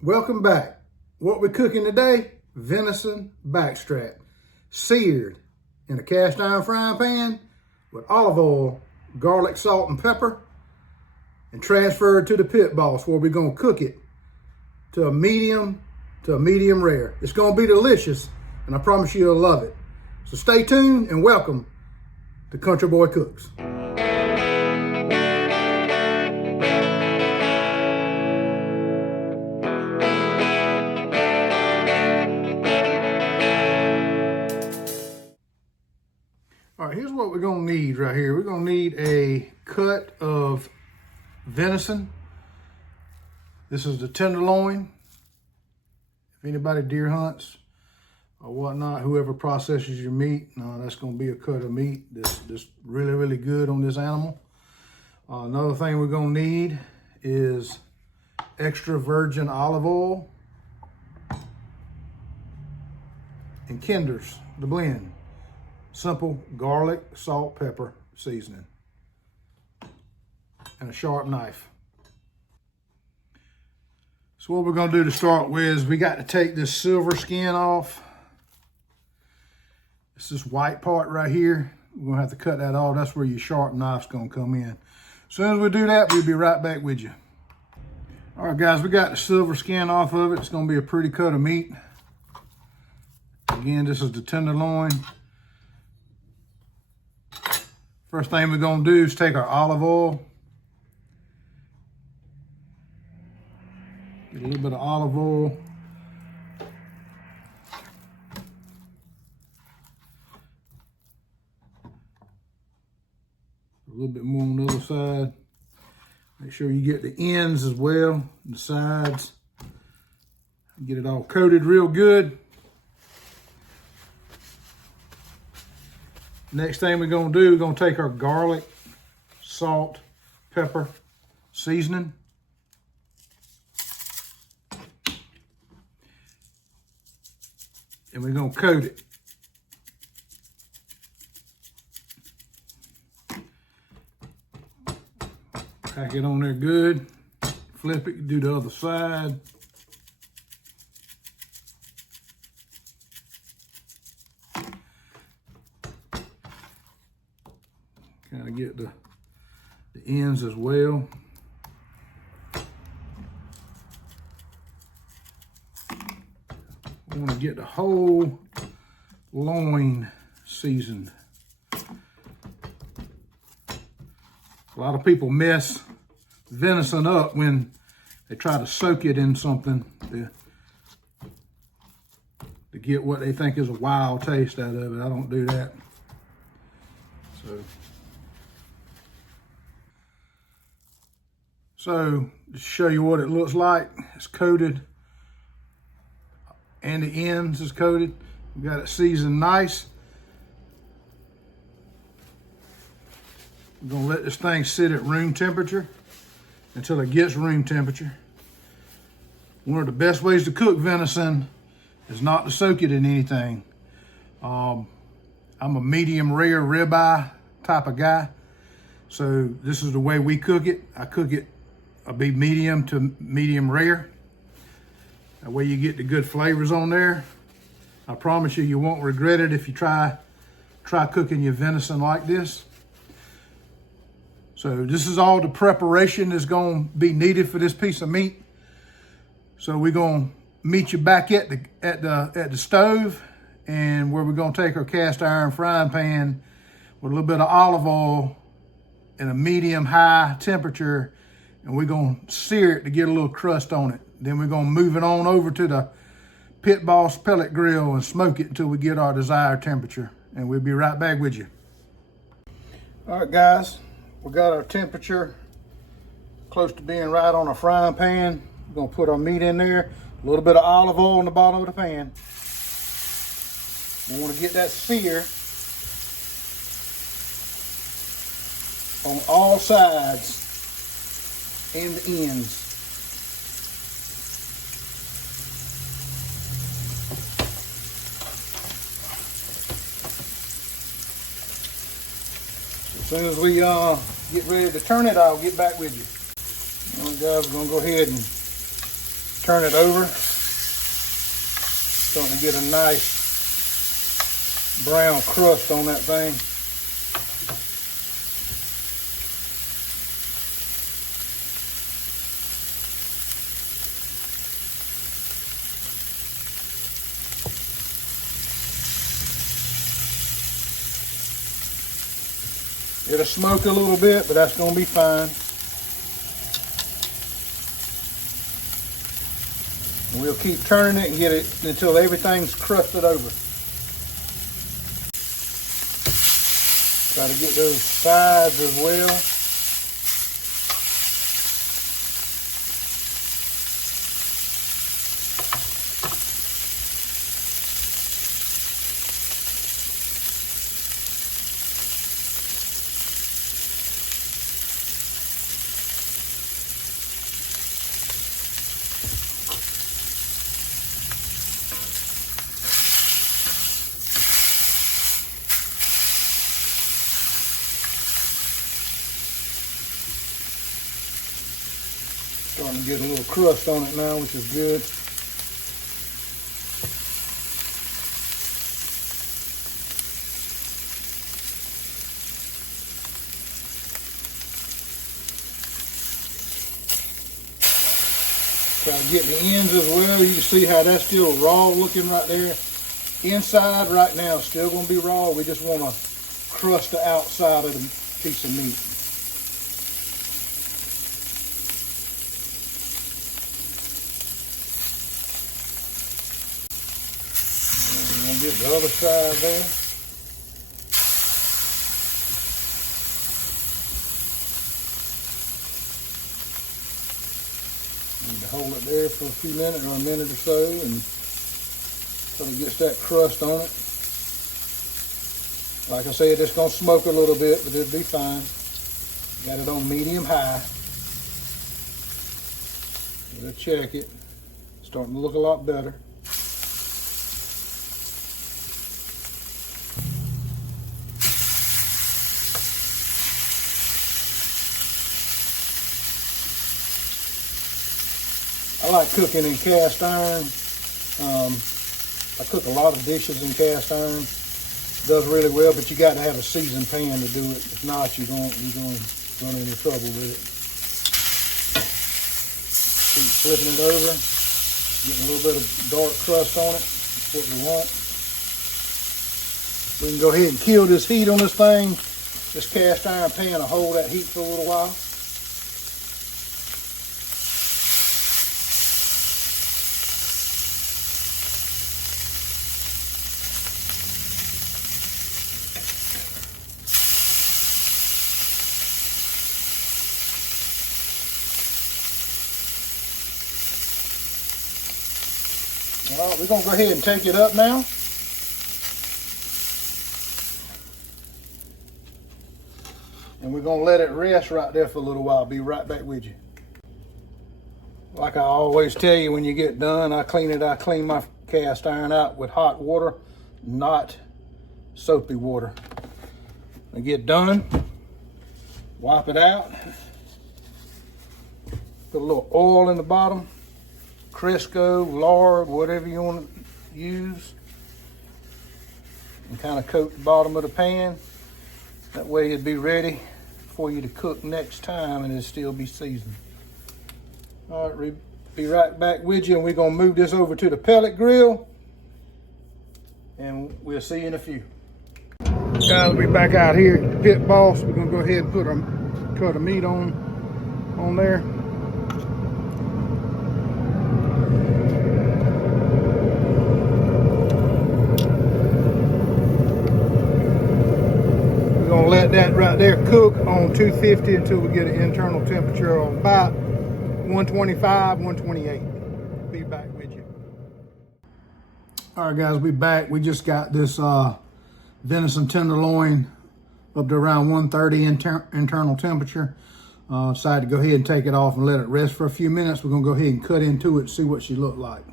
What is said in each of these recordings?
Welcome back. What we're cooking today, venison backstrap, seared in a cast iron frying pan with olive oil, garlic, salt, and pepper, and transferred to the pit boss where we're gonna cook it to a medium rare. It's gonna be delicious, and I promise you you'll love it. So stay tuned and welcome to Country Boy Cooks. All right, here's what we're gonna need right here. We're gonna need a cut of venison. This is the tenderloin. If anybody deer hunts or whatnot, whoever processes your meat, that's gonna be a cut of meat that's really, really good on this animal. Another thing we're gonna need is extra virgin olive oil and Kinders, the blend. Simple garlic, salt, pepper seasoning, and a sharp knife. So what we're gonna do to start with is we got to take this silver skin off. It's this white part right here. We're gonna have to cut that off. That's where your sharp knife's gonna come in. As soon as we do that, we'll be right back with you. All right, guys, we got the silver skin off of it. It's gonna be a pretty cut of meat. Again, this is the tenderloin. First thing we're gonna do is take our olive oil. Get a little bit of olive oil. A little bit more on the other side. Make sure you get the ends as well, the sides. Get it all coated real good. Next thing we're gonna do, we're gonna take our garlic, salt, pepper, seasoning. And we're gonna coat it. Pack it on there good. Flip it, do the other side. Kind of get the ends as well. I want to get the whole loin seasoned. A lot of people mess venison up when they try to soak it in something to get what they think is a wild taste out of it. I don't do that. So to show you what it looks like, it's coated and the ends is coated. We got it seasoned nice. We're gonna let this thing sit at room temperature until it gets room temperature. One of the best ways to cook venison is not to soak it in anything. I'm a medium rare ribeye type of guy. So this is the way we cook it. I'll be medium to medium rare. That way you get the good flavors on there. I promise you, you won't regret it if you try cooking your venison like this. So this is all the preparation that's gonna be needed for this piece of meat. So we're gonna meet you back at the stove, and where we're gonna take our cast iron frying pan with a little bit of olive oil in a medium high temperature, and we're gonna sear it to get a little crust on it. Then we're gonna move it on over to the Pit Boss pellet grill and smoke it until we get our desired temperature. And we'll be right back with you. All right, guys, we got our temperature close to being right on our frying pan. We're gonna put our meat in there, a little bit of olive oil in the bottom of the pan. We wanna get that sear on all sides and the ends. As soon as we get ready to turn it, I'll get back with you. All right, guys, we're gonna go ahead and turn it over. Starting to get a nice brown crust on that thing. It'll smoke a little bit, but that's gonna be fine. And we'll keep turning it and get it until everything's crusted over. Try to get those sides as well. Starting to get a little crust on it now, which is good. Try to get the ends as well. You can see how that's still raw looking right there. Inside right now is still going to be raw. We just want to crust the outside of the piece of meat. Get the other side there. Need to hold it there for a few minutes or a minute or so until it gets that crust on it. Like I said, it's going to smoke a little bit, but it'll be fine. Got it on medium high. We'll check it. Starting to look a lot better. I like cooking in cast iron. I cook a lot of dishes in cast iron. Does really well, but you got to have a seasoned pan to do it. If not, you're going to run into trouble with it. Keep flipping it over, getting a little bit of dark crust on it. That's what we want. We can go ahead and kill this heat on this thing. This cast iron pan will hold that heat for a little while. All right, we're going to go ahead and take it up now. And we're going to let it rest right there for a little while. I'll be right back with you. Like I always tell you, when you get done, I clean my cast iron out with hot water, not soapy water. I get done, wipe it out, put a little oil in the bottom. Crisco, lard, whatever you want to use, and kind of coat the bottom of the pan. That way it'll be ready for you to cook next time and it'll still be seasoned. All right, be right back with you, and we're going to move this over to the pellet grill, and we'll see you in a few. Guys, we're back out here at the pit boss. We're going to go ahead and cut the meat on there. Let that right there cook on 250 until we get an internal temperature of about 125, 128. Be back with you. All right, guys, we back. We just got this venison tenderloin up to around 130 internal temperature. Decided to go ahead and take it off and let it rest for a few minutes. We're gonna go ahead and cut into it, see what she looked like.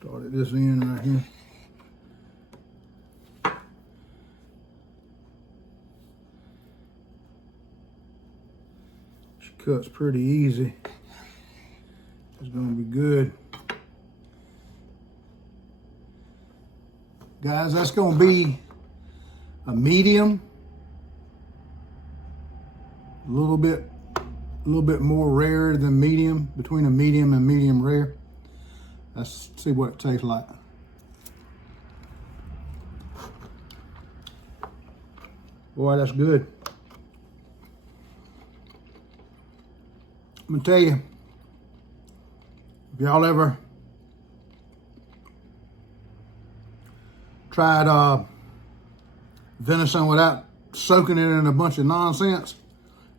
Start at this end right here. Cuts pretty easy. It's gonna be good. Guys, that's gonna be a medium. A little bit more rare than medium, between a medium and medium rare. Let's see what it tastes like. Boy, that's good. I'm gonna tell you, if y'all ever tried venison without soaking it in a bunch of nonsense,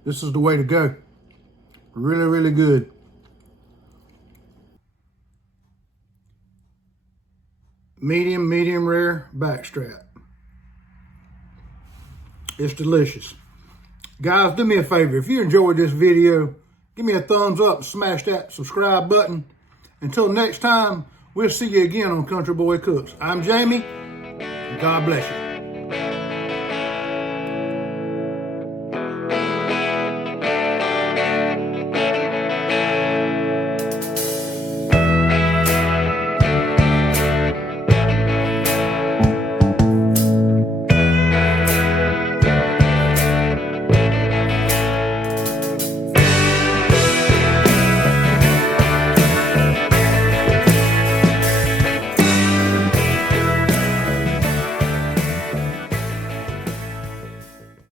this is the way to go. Really, really good. Medium rare backstrap. It's delicious. Guys, do me a favor. If you enjoyed this video, give me a thumbs up, smash that subscribe button. Until next time, we'll see you again on Country Boy Cooks. I'm Jamie, and God bless you.